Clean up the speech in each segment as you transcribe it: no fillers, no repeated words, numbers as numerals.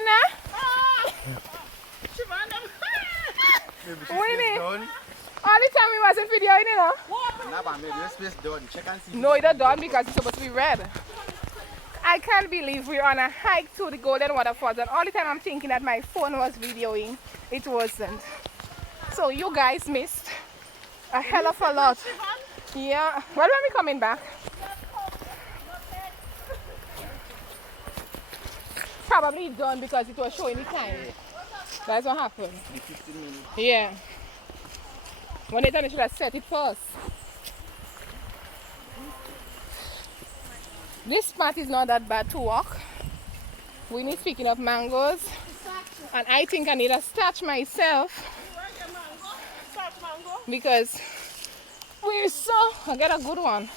in there? Winnie. All the time we wasn't videoing, you know? No, it's not done because it's supposed to be red. I can't believe we're on a hike to the Golden Waterfalls, and all the time I'm thinking that my phone was videoing. It wasn't. So you guys missed a hell of a lot. Yeah. Well, when we coming back? Probably done because it was showing the time. That's what happened. Yeah. When they done, they should have set it first. This spot is not that bad to walk. We need, speaking of mangoes, and I think I need a starch myself because we're so, I get a good one.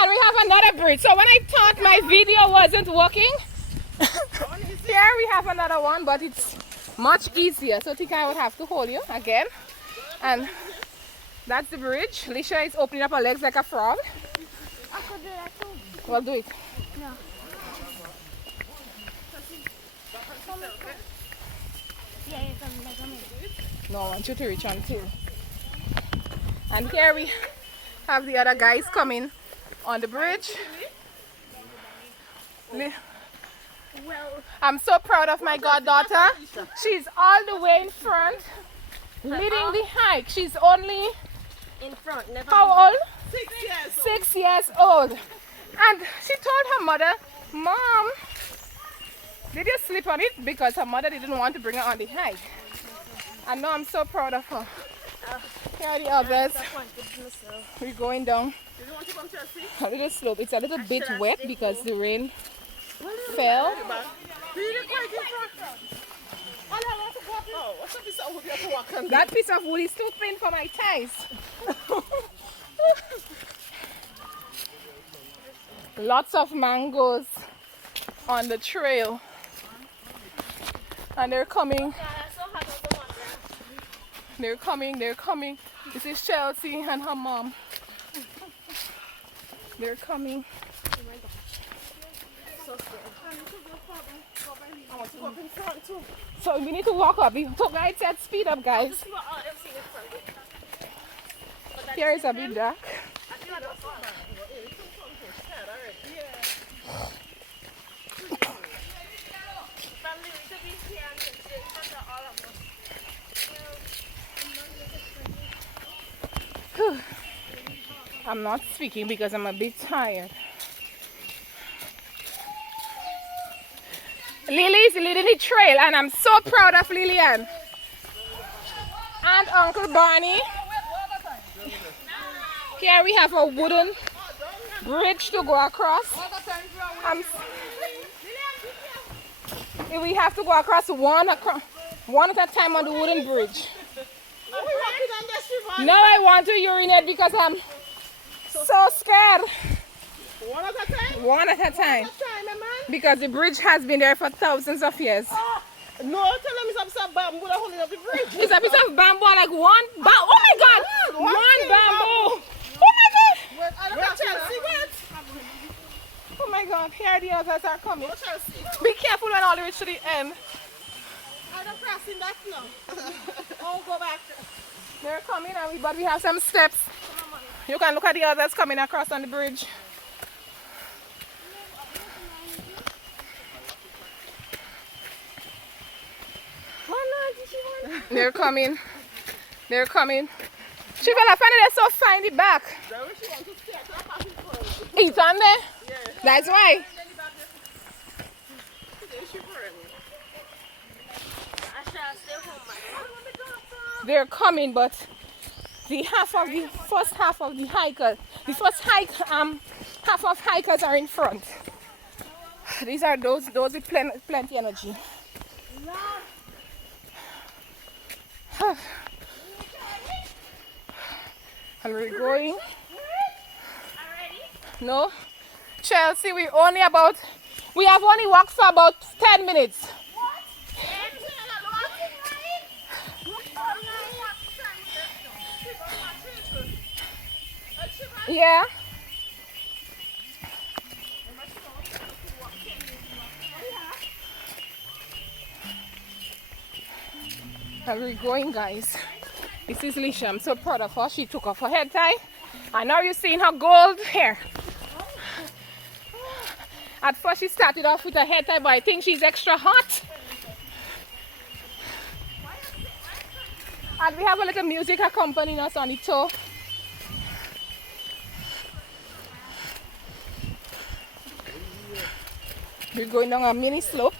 And we have another bridge. So when I thought my video wasn't working, here we have another one, but it's much easier. So I think I would have to hold you again. And that's the bridge. Lisha is opening up her legs like a frog. I could do that too. Well, do it. No. Yeah, you can make a No, I want you to reach on too. And here we have the other guys coming on the bridge. I'm so proud of my goddaughter. She's all the way in front, leading the hike. She's only in front. Never how old? 6 years. 6 years old. And she told her mother, Mom, did you sleep on it? Because her mother didn't want to bring her on the hike. And now I'm so proud of her. Here are the others. We're going down a little slope. It's a little bit wet because the rain fell. That piece of wood is too thin for my thighs. Lots of mangoes on the trail. And they're coming. They're coming, they're coming. This is Chelsea and her mom. They're coming. Oh my gosh. So scared. I want to go up in front too. So we need to walk up. The guide said speed up, guys. Here is a bit dark. I'm not speaking because I'm a bit tired. Lily is leading the trail and I'm so proud of Lillian and Uncle Barney. Here we have a wooden bridge to go across. We have to go across one at a time on the wooden bridge. Now I want to urinate because I'm so scared. One at a time? One at a time. Because the bridge has been there for thousands of years. No, tell them it's a piece of bamboo holding up the bridge. It's a piece of bamboo, like one bamboo. Oh my God! One bamboo. Oh my God! Oh my God! Here the others are coming. Be careful when all the way to the end. I'm not crossing that now. Oh, go back. They're coming, but we have some steps. You can look at the others coming across on the bridge. They're coming. They're coming. She gonna find it so fine in the back. It's on there? Yeah. That's why. They're coming, but the first half of the hikers, half of hikers are in front. These are those with plenty energy. And we're going. No, Chelsea, we have only walked for about 10 minutes. Yeah. And we're going, guys. This is Lisha. I'm so proud of her. She took off her head tie. And now you're seeing her gold hair. At first she started off with a head tie, but I think she's extra hot. And we have a little music accompanying us on the tour. We're going down a mini slope.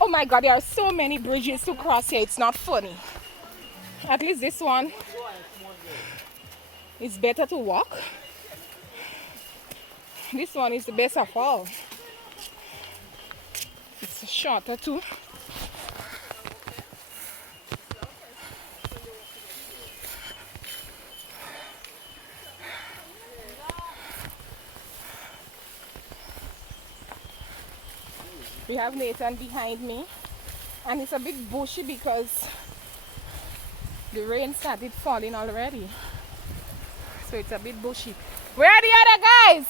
Oh my God, there are so many bridges to cross here. It's not funny. At least this one is better to walk. This one is the best of all. It's shorter too. We have Nathan behind me, and it's a bit bushy because the rain started falling already. So it's a bit bushy. Where are the other guys?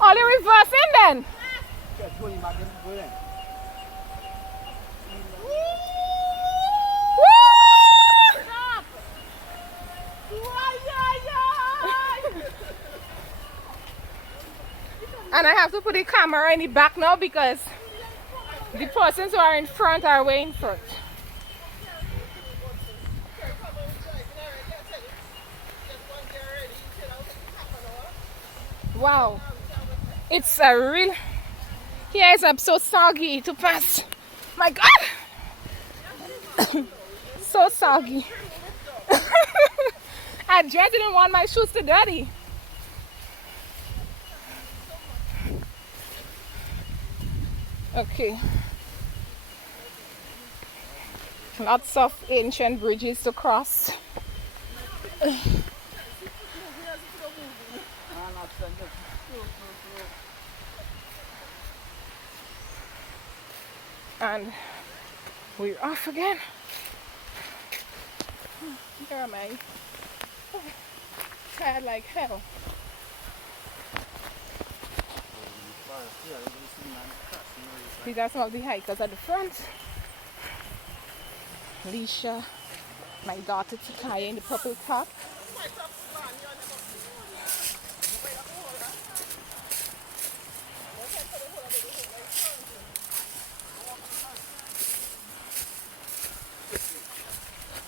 Are you reversing then? And I have to put the camera in the back now because the persons who are in front are way in front. Wow, it's a real, here is so soggy to pass. My God, so soggy. I just didn't want my shoes to dirty. Okay, lots of ancient bridges to cross. And we're off again. Where am I? Tired like hell. These are some of the hikers at the front. Lisha, my daughter Tikaya in the purple top.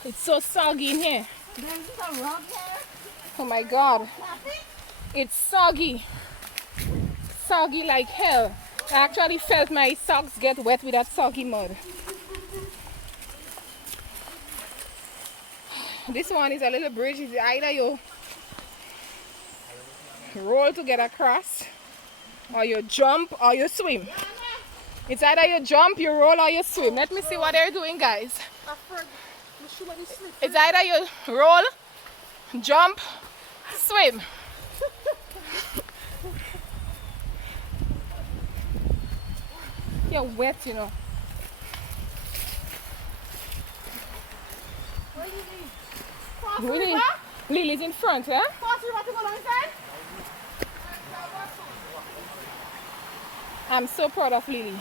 It's so soggy in here. Oh my God. It's soggy. Soggy like hell. I actually felt my socks get wet with that soggy mud. This one is a little bridge. It's either you roll to get across, or you jump, or you swim. It's either you jump, you roll, or you swim. Let me see what they're doing, guys. It's either you roll, jump, swim. You're wet, you know. Really? Lily's in front, eh? I'm so proud of Lily.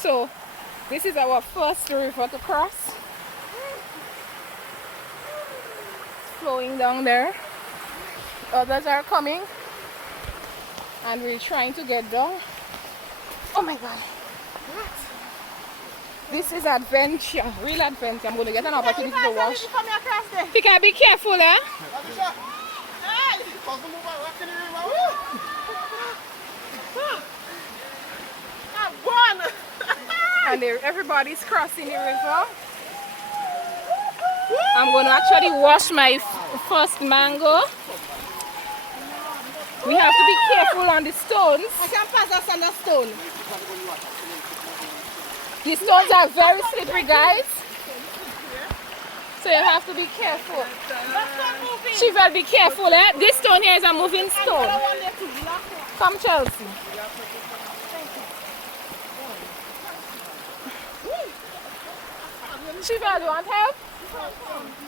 So, this is our first river to cross. Flowing down there. Others are coming. And we're trying to get down. Oh my God. This is adventure, real adventure. I'm going to get an opportunity to wash. You can be careful, eh? And everybody's crossing the river. I'm going to actually wash my first mango. We have to be careful on the stones. I can pass us on the stone. The stones are very slippery, guys. So you have to be careful. She will be careful, eh? This stone here is a moving stone. Come, Chelsea. She will, you want help?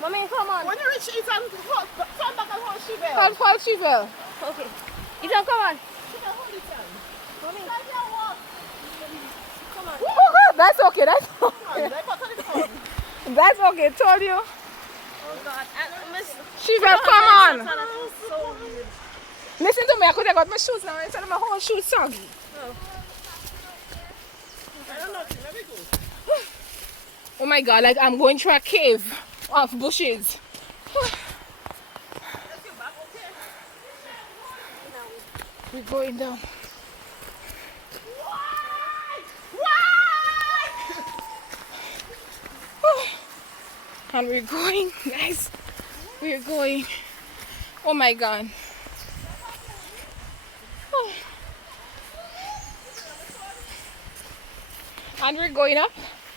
Mommy, come on. When you reach it and turn back and hold Shivel. Hold Shivel. Okay. Ethan, come on. Shivel, hold it down. Mommy, Stand here, walk. come on. Woo-hoo, that's okay. That's Come okay. on, let go to the phone. That's okay. Told you. Oh, God. Shivel, come on. That's so weird. Listen to me. I could have got my shoes now instead of my whole shoes soggy. I don't know, let me go. Oh my God, like I'm going through a cave of bushes. Let's get back, okay? We're going down. And we're going, guys. We're going. Oh my God. Oh. And we're going up.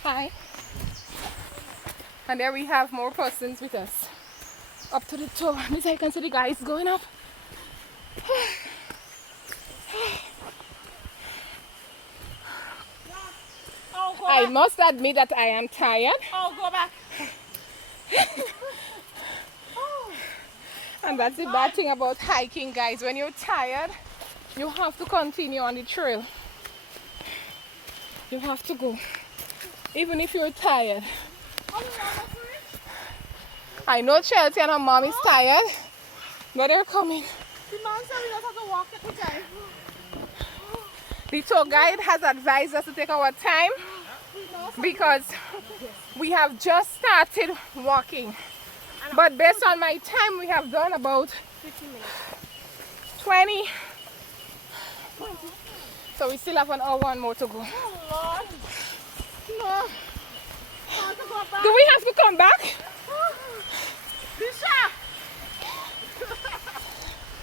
Hi. And there we have more persons with us. Up to the top. This I can see the guys going up. Oh, go I back. must admit that I am tired. Oh, go back. And that's the bad thing about hiking, guys. When you're tired, you have to continue on the trail. You have to go. Even if you're tired. I know Chelsea and her mom is tired, but they're coming. The man said we don't have to walk at the time. The tour guide has advised us to take our time because we have just started walking. But based on my time, we have done about 15 minutes. 20. So we still have an hour and more to go. Oh, Lord. No. I want to go back. Do we have to come back? Bishop!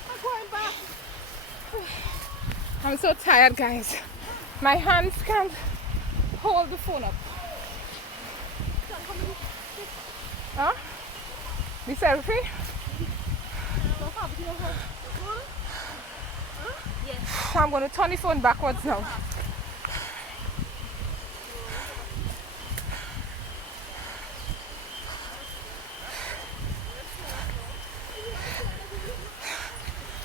I'm going back. I'm so tired, guys. My hands can't hold the phone up. Huh? The selfie? Yes. I'm going to turn the phone backwards now.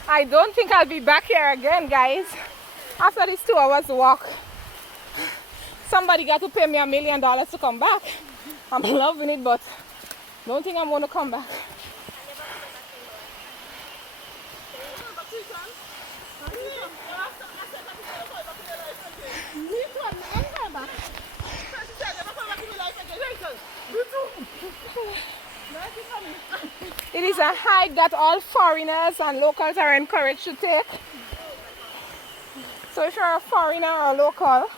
I don't think I'll be back here again, guys. After this 2 hours walk, somebody got to pay me $1 million to come back. I'm loving it, but don't think I'm going to come back. It is a hike that all foreigners and locals are encouraged to take. So if you're a foreigner or local,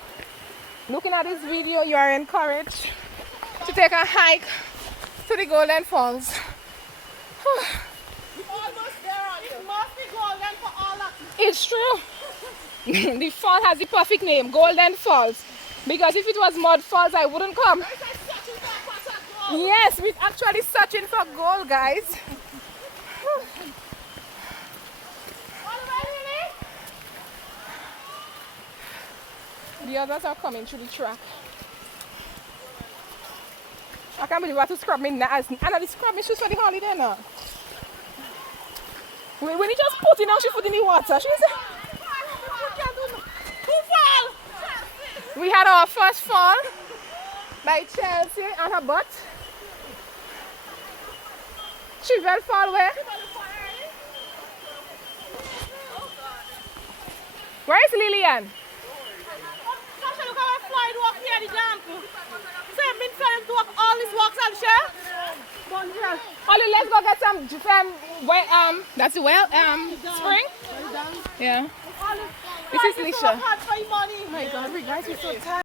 looking at this video, you are encouraged to take a hike to the Golden Falls. We're almost there, aren't you? It must be golden for all of you. It's true. The fall has the perfect name, Golden Falls. Because if it was Mud Falls, I wouldn't come. It's like searching for a pot of gold. Yes, we're actually searching for gold, guys. All the way, really? The others are coming through the track. I can't believe I have to scrub my nails. I know the scrub my shoes for the holiday now. When he just put it now, she put in the water. She said, Who fell? we had our first fall by Chelsea and her butt. She fell fall where? Where is Lillian? Gosh, look how I flied walk here, the jump. So I've been trying to walk all these walks, I'm sure. Ollie, let's go get some that's the well spring. Yeah. This is Lisha. Hard for your money. Oh my God, we guys are so tired.